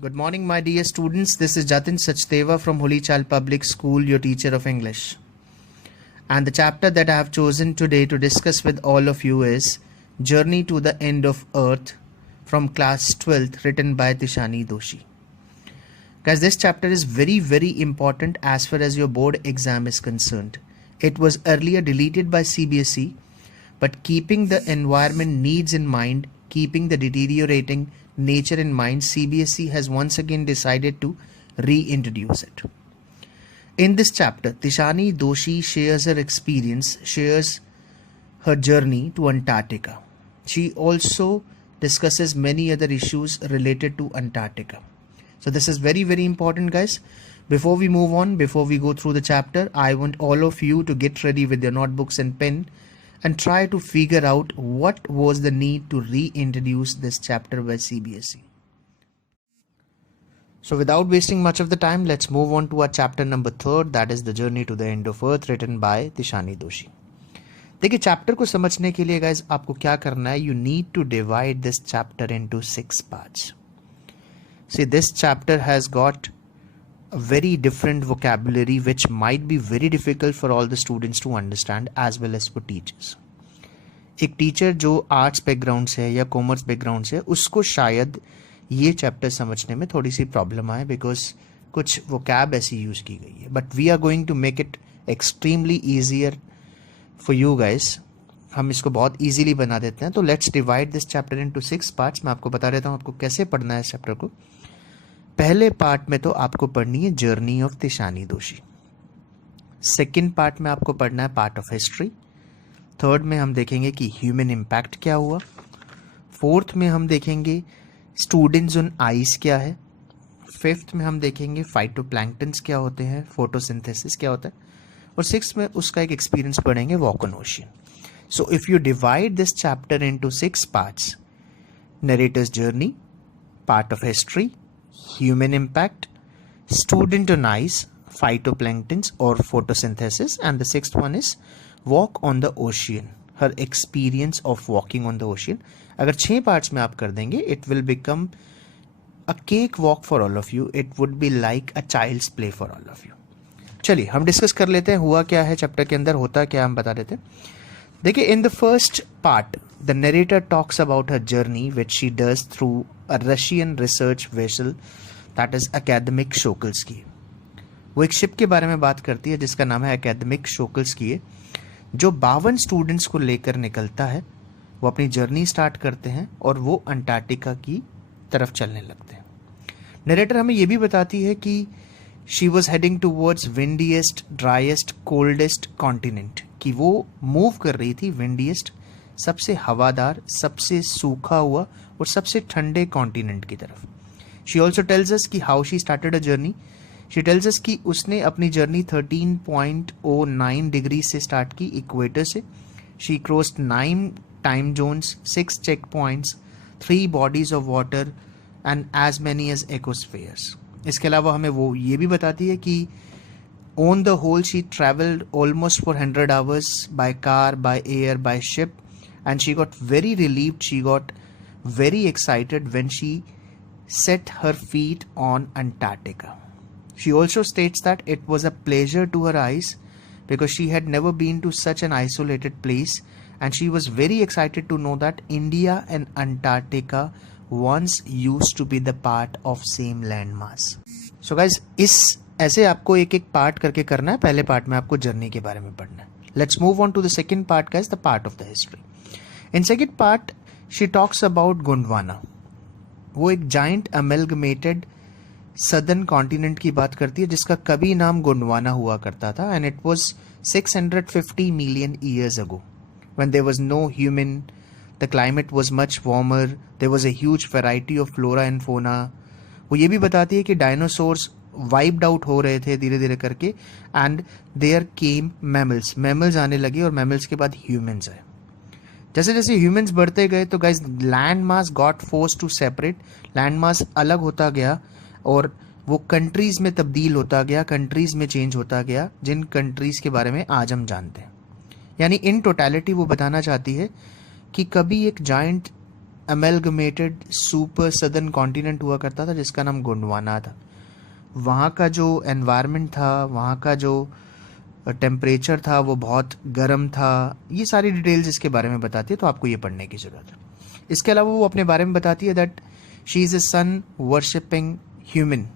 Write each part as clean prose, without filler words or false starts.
Good morning, my dear students. This is Jatin Sachdeva from Holy Child Public School, your teacher of English. And the chapter that I have chosen today to discuss with all of you is Journey to the End of Earth from class 12th, written by Tishani Doshi. Guys, this chapter is very, very important as far as your board exam is concerned. It was earlier deleted by CBSE, but keeping the environment needs in mind, keeping the deteriorating nature in mind, CBSE has once again decided to reintroduce it. In this chapter, Tishani Doshi shares her experience, shares her journey to Antarctica. She also discusses many other issues related to Antarctica. So this is very, very important, guys. Before we move on, before we go through the chapter, I want all of you to get ready with your notebooks and pen and try to figure out what was the need to reintroduce this chapter by CBSE. So without wasting much of the time, let's move on to our chapter number 3, that is the Journey to the End of Earth, written by Tishani Doshi. देखिए, chapter को समझने के लिए guys आपको क्या करना है, you need to divide this chapter into 6 parts. See, this chapter has got a very different vocabulary which might be very difficult for all the students to understand as well as for teachers. एक teacher जो arts background से है या commerce background से है, उसको शायद ये चैप्टर समझने में थोड़ी सी प्रॉब्लम आए बिकॉज कुछ वोकैब ऐसी यूज की गई है, but we are going to make it extremely easier for you guys. हम इसको बहुत ईजिली बना देते हैं. तो let's divide this chapter into 6 parts. मैं आपको बता देता हूँ आपको कैसे पढ़ना है इस चैप्टर को. पहले पार्ट में तो आपको पढ़नी है journey of Tishani Doshi. Second part में आपको पढ़ना है पार्ट ऑफ हिस्ट्री. थर्ड में हम देखेंगे कि ह्यूमन इम्पैक्ट क्या हुआ. फोर्थ में हम देखेंगे स्टूडेंट्स ऑन आइस क्या है. फिफ्थ में हम देखेंगे फाइटोप्लैंक्टन्स क्या होते हैं, फोटोसिंथेसिस क्या होता है. और सिक्स्थ में उसका एक एक्सपीरियंस पढ़ेंगे, walk on ocean. So if you divide this chapter into 6 parts, narrator's journey, part of history, human impact, student on ice, phytoplanktons or photosynthesis, and the sixth one is walk on the ocean, her experience of walking on the ocean. अगर 6 parts में आप कर देंगे, it will become a cake walk for all of you. It would be like a child's play for all of you. चलिए हम discuss कर लेते हैं हुआ क्या है चैप्टर के अंदर, होता क्या हम बता देते हैं. देखिए, in the first part the narrator talks about her journey which she does through a Russian research vessel that is Akademik Shokalskiy. वो एक शिप के बारे में बात करती है जिसका नाम है अकेडमिक शोकल्स्की, जो 52 स्टूडेंट्स को लेकर निकलता है. वो अपनी जर्नी स्टार्ट करते हैं और वो अंटार्कटिका की तरफ चलने लगते हैं. नरेटर हमें ये भी बताती है कि she was heading towards windiest, driest, coldest continent, कि वो मूव कर रही थी विंडीएस्ट, सबसे हवादार, सबसे सूखा हुआ और सबसे ठंडे कॉन्टिनेंट की तरफ. शी ऑल्सो टेल्स अस कि how she started a journey. She tells us कि उसने अपनी जर्नी 13.09 डिग्री से स्टार्ट की इक्वेटर से. She crossed 9 time zones, 6 check points, 3 bodies of water and as many as ecospheres. इसके अलावा हमें वो ये भी बताती है कि on the whole she traveled almost for 100 hours by car, by air, by ship, and she got very relieved, she got very excited when she set her feet on Antarctica. She also states that it was a pleasure to her eyes because she had never been to such an isolated place, and she was very excited to know that India and Antarctica once used to be the part of same landmass. So guys, इस ऐसे आपको एक एक part करके करना है. पहले part में आपको जर्नी के बारे में पढ़ना है. Let's move on to the second part guys, the part of the history. In second part she talks about Gondwana. वो एक जाइंट अमेलगमेटेड सदर्न कॉन्टिनेंट की बात करती है जिसका कभी नाम गोंडवाना हुआ करता था, and it was 650 million years ago when there was no human. The climate was much warmer, there was a huge variety of flora and fauna. वो ये भी बताती है कि डायनासोर्स वाइप्ड आउट हो रहे थे धीरे धीरे करके, and there came mammals. Mammals आने लगे और मैमल्स के बाद ह्यूमंस आए. जैसे जैसे ह्यूमंस बढ़ते गए तो guys land mass got forced to separate. Land mass अलग होता गया और वो कंट्रीज में तब्दील होता गया, कंट्रीज में चेंज होता गया, जिन कंट्रीज के बारे में आज हम जानते हैं. यानी इन टोटलिटी वो बताना चाहती है कि कभी एक giant amalgamated super southern continent हुआ करता था जिसका नाम गोंडवाना था। वहाँ का जो एनवायरनमेंट था, वहाँ का जो टेम्परेचर था वो बहुत गर्म था। ये सारी डिटेल्स इसके बारे में बताती है, तो आपको ये पढ़ने की ज़रूरत है। इसके अलावा वो अपने बारे में बताती है that she is a sun worshipping human,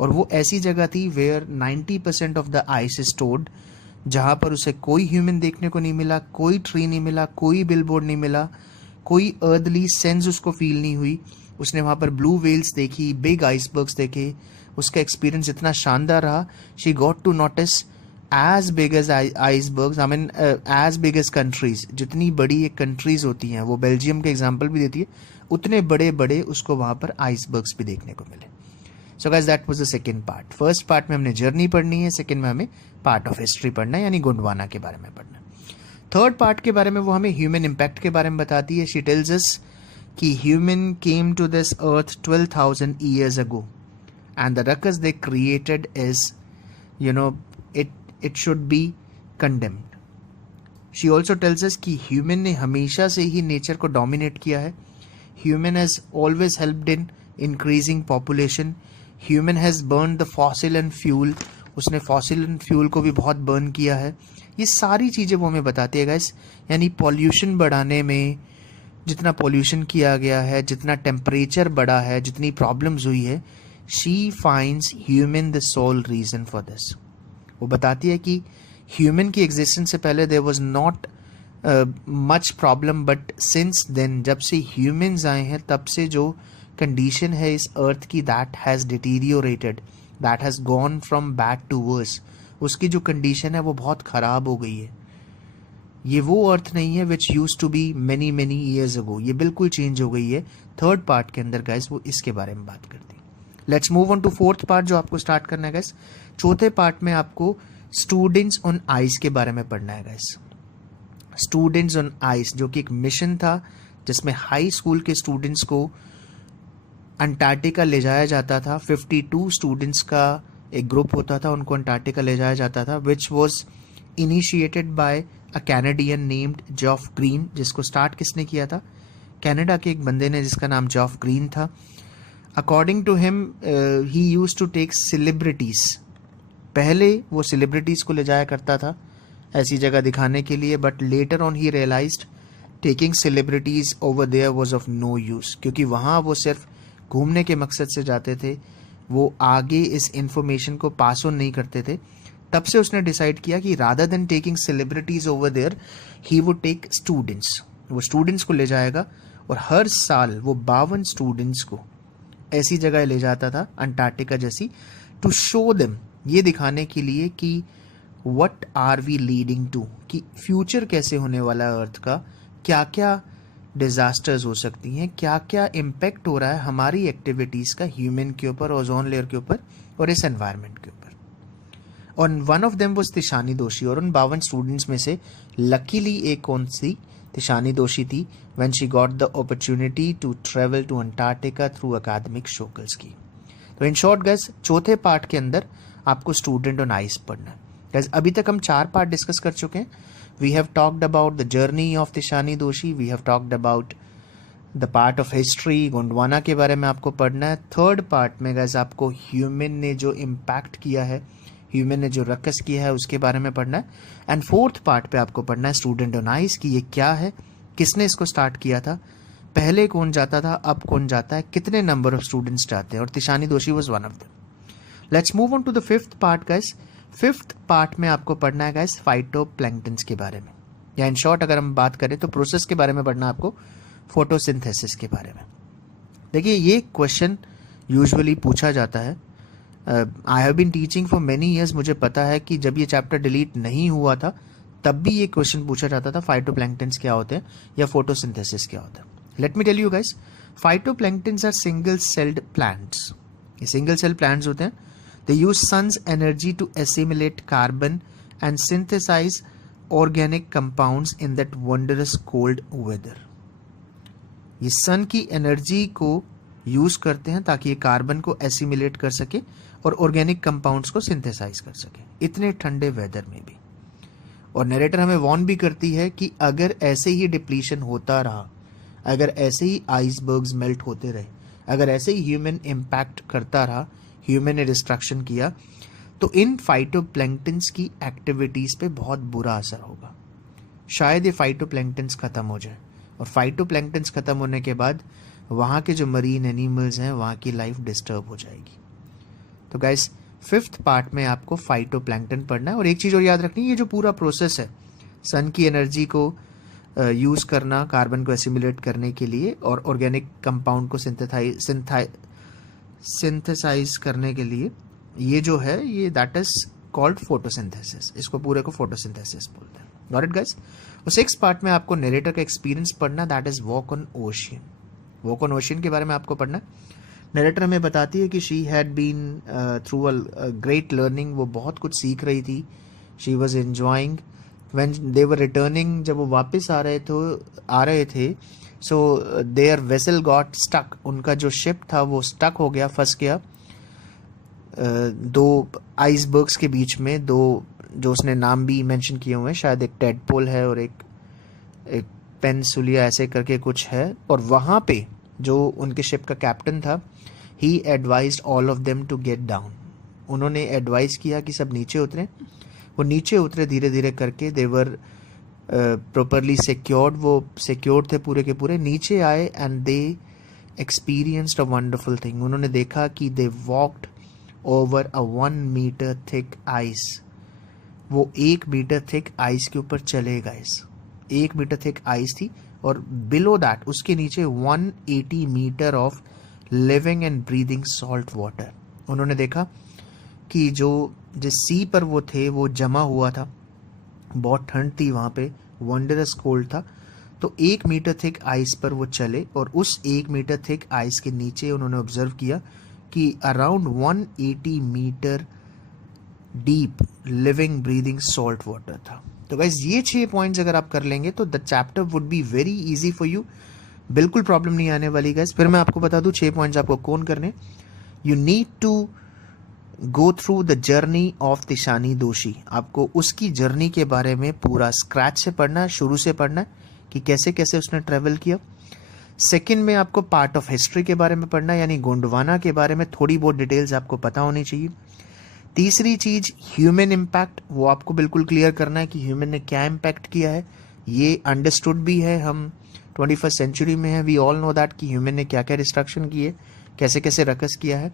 और वो ऐसी जगह थी where 90% of the ice is stored, जहाँ पर उसे कोई ह्यूमन देखने को नहीं मिला, कोई ट्री नहीं मिला, कोई बिलबोर्ड नहीं मिला, कोई अर्थली सेंस उसको फील नहीं हुई। उसने वहाँ पर ब्लू वेल्स देखी, बिग आइसबर्ग्स देखे, उसका एक्सपीरियंस इतना शानदार रहा। She got to notice as big as icebergs, I mean as big as countries. जितनी बड़ी एक कंट्रीज होती हैं, वो बेल्जियम के एग्जाम्पल भी देती है, उतने बड़े बड़े उसको वहाँ पर आइसबर्ग्स भी देखने को मिले। So guys that was the second part. First part में हमने जर्नी पढ़नी है, सेकंड में हमें पार्ट ऑफ हिस्ट्री पढ़ना है, यानी गोंडवाना के बारे में पढ़ना है। थर्ड पार्ट के बारे में वो हमें ह्यूमन इम्पैक्ट के बारे में बताती है। शी टेल्स अस कि human came to this earth 12,000 years ago and the ruckus they created is, you know, it should be condemned. She also tells us कि ह्यूमन ने हमेशा से ही नेचर को डोमिनेट किया है। Human has always helped in increasing population. Human has burn the fossil and fuel, उसने fossil and fuel को भी बहुत बर्न किया है। ये सारी चीज़ें वो हमें बताती है गाइस, यानी पॉल्यूशन बढ़ाने में जितना पॉल्यूशन किया गया है, जितना टेम्परेचर बढ़ा है, जितनी प्रॉब्लम्स हुई है, she finds human the sole reason for this. वो बताती है कि ह्यूमन की एग्जिस्टेंस से पहले there was not much problem, but since then, जब से ह्यूमंस आए हैं तब से जो कंडीशन है इस अर्थ की, that has deteriorated, that has gone from bad to worse. उसकी जो कंडीशन है वो बहुत ख़राब हो गई है। ये वो अर्थ नहीं है which use to be many many years ago, ये बिल्कुल चेंज हो गई है। थर्ड पार्ट के अंदर गाइस वो इसके बारे में बात करती है। Let's move on to fourth part जो आपको स्टार्ट करना है गाइस। चौथे पार्ट में आपको स्टूडेंट्स ऑन आइस के बारे में पढ़ना है गाइस। स्टूडेंट्स ऑन आइस जो कि एक मिशन था जिसमें हाई स्कूल के स्टूडेंट्स को अंटार्कटिका ले जाया जाता था। 52 स्टूडेंट्स का एक ग्रुप होता था, उनको अंटार्कटिका ले जाया जाता था, which was initiated by a Canadian named जॉफ green. जिसको स्टार्ट किसने किया था? कनाडा के एक बंदे ने जिसका नाम जॉफ ग्रीन था। According to him he used to take celebrities. पहले वो सेलिब्रिटीज को ले जाया करता था ऐसी जगह दिखाने के लिए, but later on he realised taking celebrities over there was of no use, क्योंकि वहाँ वो सिर्फ घूमने के मकसद से जाते थे, वो आगे इस इंफॉर्मेशन को पास ऑन नहीं करते थे। तब से उसने डिसाइड किया कि rather than taking celebrities over there he would take students. वो स्टूडेंट्स को ले जाएगा और हर साल वो 52 स्टूडेंट्स को ऐसी जगह ले जाता था अंटार्कटिका जैसी, टू शो देम, ये दिखाने के लिए कि what are we leading to, कि फ्यूचर कैसे होने वाला है अर्थ का, क्या क्या डिजास्टर्स हो सकती हैं, क्या क्या इम्पेक्ट हो रहा है हमारी एक्टिविटीज़ का ह्यूमन के ऊपर, ओजोन लेयर के ऊपर और इस एनवायरनमेंट के ऊपर। और one of them was Tishani Doshi, और उन 52 स्टूडेंट्स में से लकीली एक कौन सी तिशानी दोशी थी, when she got the opportunity to travel to Antarctica through Akademik Shokalskiy. तो इन शॉर्ट गाइस चौथे पार्ट के अंदर आपको स्टूडेंट ऑन आइस पढ़ना है। गाइस अभी तक हम 4 पार्ट डिस्कस कर चुके हैं। We have talked about the journey of Tishani Doshi, we have talked about the part of history, Gondwana के बारे में आपको पढ़ना है। थर्ड पार्ट में गाइस आपको ह्यूमन ने जो इम्पैक्ट किया है, ह्यूमन ने जो रकस किया है उसके बारे में पढ़ना है। एंड फोर्थ पार्ट पे आपको पढ़ना है स्टूडेंट ऑन आइस की ये क्या है, किसने इसको स्टार्ट किया था, पहले कौन जाता था, अब कौन जाता है, कितने नंबर ऑफ स्टूडेंट्स जाते हैं, और Tishani Doshi was one of them. Let's move on to the fifth part guys. Fifth part में आपको पढ़ना है गाइस फाइटोप्लैंक्टन्स के बारे में, या इन शॉर्ट अगर हम बात करें तो प्रोसेस के बारे में पढ़ना है आपको, फोटोसिंथेसिस के बारे में। देखिए ये क्वेश्चन यूजुअली पूछा जाता है। I have been teaching for many years, मुझे पता है कि जब ये चैप्टर डिलीट नहीं हुआ था तब भी ये क्वेश्चन पूछा जाता था, फाइटोप्लैंक्टन्स क्या होते हैं या फोटोसिंथेसिस क्या होता है। Let me tell you guys, phytoplanktons are single celled plants. ये सिंगल सेल प्लांट्स होते हैं। They use sun's energy to assimilate carbon and synthesise organic compounds in that wondrous cold weather. ये सन की energy को use करते हैं ताकि ये कार्बन को एसिमिलेट कर सके और ऑर्गेनिक कंपाउंड्स को सिंथेसाइज कर सके इतने ठंडे वेदर में भी। और नरेटर हमें वार्न भी करती है कि अगर ऐसे ही डिप्लीशन होता रहा, अगर ऐसे ही आइसबर्ग्स मेल्ट होते रहे, अगर ऐसे ही ह्यूमन इम्पैक्ट करता रहा, ह्यूमन ने डिस्ट्रक्शन किया, तो इन फाइटोप्लैंक्टन्स की एक्टिविटीज़ पे बहुत बुरा असर होगा। शायद ये फाइटोप्लैंक्टन्स ख़त्म हो जाए, और फाइटोप्लैंक्टन्स ख़त्म होने के बाद वहाँ के जो मरीन एनिमल्स हैं वहाँ की लाइफ डिस्टर्ब हो जाएगी। तो गाइस 5th पार्ट में आपको फाइटोप्लैंक्टन पढ़ना है। और एक चीज़ और याद रखनी है, ये जो पूरा प्रोसेस है सन की एनर्जी को यूज़ करना कार्बन को एसिमुलेट करने के लिए और ऑर्गेनिक कंपाउंड को सिंथेसाइज करने के लिए, ये जो है ये दैट इज कॉल्ड फोटोसिंथेसिस। इसको पूरे को फोटोसिंथेसिस बोलते हैं। Got it guys? और 6th पार्ट में आपको नरेटर का एक्सपीरियंस पढ़ना, that is walk on ocean. Walk on ocean के बारे में आपको पढ़ना है। नरेटर हमें बताती है कि she had been through a great learning, वो बहुत कुछ सीख रही थी। She was enjoying when they were returning, जब वो वापस आ रहे थे so their vessel got stuck, उनका जो शिप था वो स्टक हो गया, फंस गया दो आइसबर्ग्स के बीच में। दो जो उसने नाम भी मेंशन किए हुए हैं, शायद एक टेडपोल है और एक पेंसुलिया ऐसे करके कुछ है। और वहाँ पे जो उनके शिप का कैप्टन था, he advised all of them to get down. उन्होंने एडवाइस किया कि सब नीचे उतरें। वो नीचे उतरे धीरे धीरे करके, देवर प्रॉपरली सिक्योर्ड, वो सिक्योर्ड थे पूरे के पूरे। नीचे आए and they experienced a wonderful thing. उन्होंने देखा कि they walked over a 1 metre thick ice. वो 1 मीटर थिक आइस के ऊपर चले गाइस। 1 मीटर थिक आइस थी और बिलो दैट उसके नीचे 180 metre of living and breathing salt water. उन्होंने देखा कि जिस सी पर वो थे वो जमा हुआ था, बहुत ठंड थी वहाँ पे, वंडरस कोल्ड था। तो 1 मीटर थिक आइस पर वो चले और उस 1 मीटर थिक आइस के नीचे उन्होंने ऑब्जर्व किया कि around 180 metre deep living breathing salt water था। तो गाइस ये 6 पॉइंट्स अगर आप कर लेंगे तो the chapter would be very easy for you. बिल्कुल प्रॉब्लम नहीं आने वाली गाइस। फिर मैं आपको बता दूं 6 पॉइंट्स आपको कौन करने। You need to go through the journey of Tishani Doshi. आपको उसकी जर्नी के बारे में पूरा स्क्रैच से पढ़ना है, शुरू से पढ़ना है कि कैसे कैसे उसने ट्रेवल किया। सेकंड में आपको पार्ट ऑफ हिस्ट्री के बारे में पढ़ना है, यानी गोंडवाना के बारे में थोड़ी बहुत डिटेल्स आपको पता होनी चाहिए। तीसरी चीज ह्यूमन इम्पैक्ट, वो आपको बिल्कुल क्लियर करना है कि ह्यूमन ने क्या इम्पैक्ट किया है। ये अंडरस्टूड भी है, हम 21st सेंचुरी में है, वी ऑल नो दैट कि ह्यूमन ने क्या क्या डिस्ट्रक्शन किए, कैसे कैसे रकस किया है।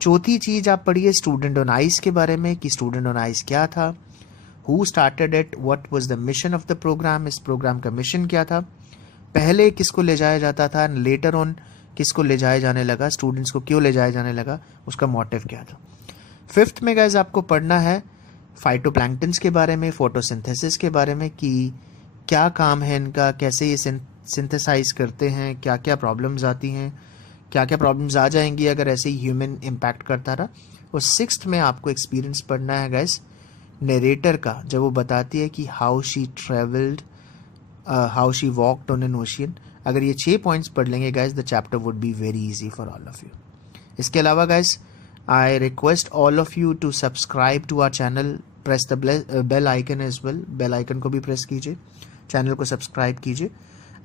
चौथी चीज आप पढ़िए स्टूडेंट ऑन आइस के बारे में कि स्टूडेंट ऑन आइस क्या था, who started it, what was the mission of the programme, इस प्रोग्राम का मिशन क्या था, पहले किसको ले जाया जाता था, लेटर ऑन किसको ले जाया जाने लगा, स्टूडेंट्स को क्यों ले जाया जाने लगा, उसका मोटिव क्या था। 5th में गाइस आपको पढ़ना है फाइटोप्लैंक्टन्स के बारे में, फोटोसिंथेसिस के बारे में कि क्या काम है इनका, कैसे ये सिंथेसाइज करते हैं, क्या क्या प्रॉब्लम्स आती हैं, क्या क्या प्रॉब्लम्स आ जाएंगी अगर ऐसे ही ह्यूमन इम्पैक्ट करता रहा। और 6th में आपको एक्सपीरियंस पढ़ना है गाइस नरेटर का, जब वो बताती है कि how she travelled, how she walked on an ocean. अगर ये 6 पॉइंट्स पढ़ लेंगे guys the chapter would be very easy for all of you. इसके अलावा guys I request all of you to subscribe to our channel, press the bell icon as well, bell icon को भी press कीजिए, channel को subscribe कीजिए।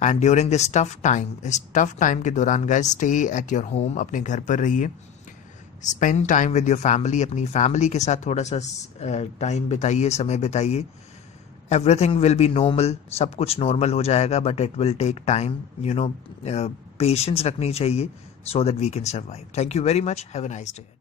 And during this tough time, इस tough time के दौरान guys stay at your home, अपने घर पर रहिए, spend time with your family, अपनी फैमिली के साथ थोड़ा सा टाइम बिताइए, समय बिताइए। एवरीथिंग विल बी नॉर्मल, सब कुछ नॉर्मल हो जाएगा, but it will take time, you know, patience रखनी चाहिए so that we can survive. Thank you very much, have a nice day.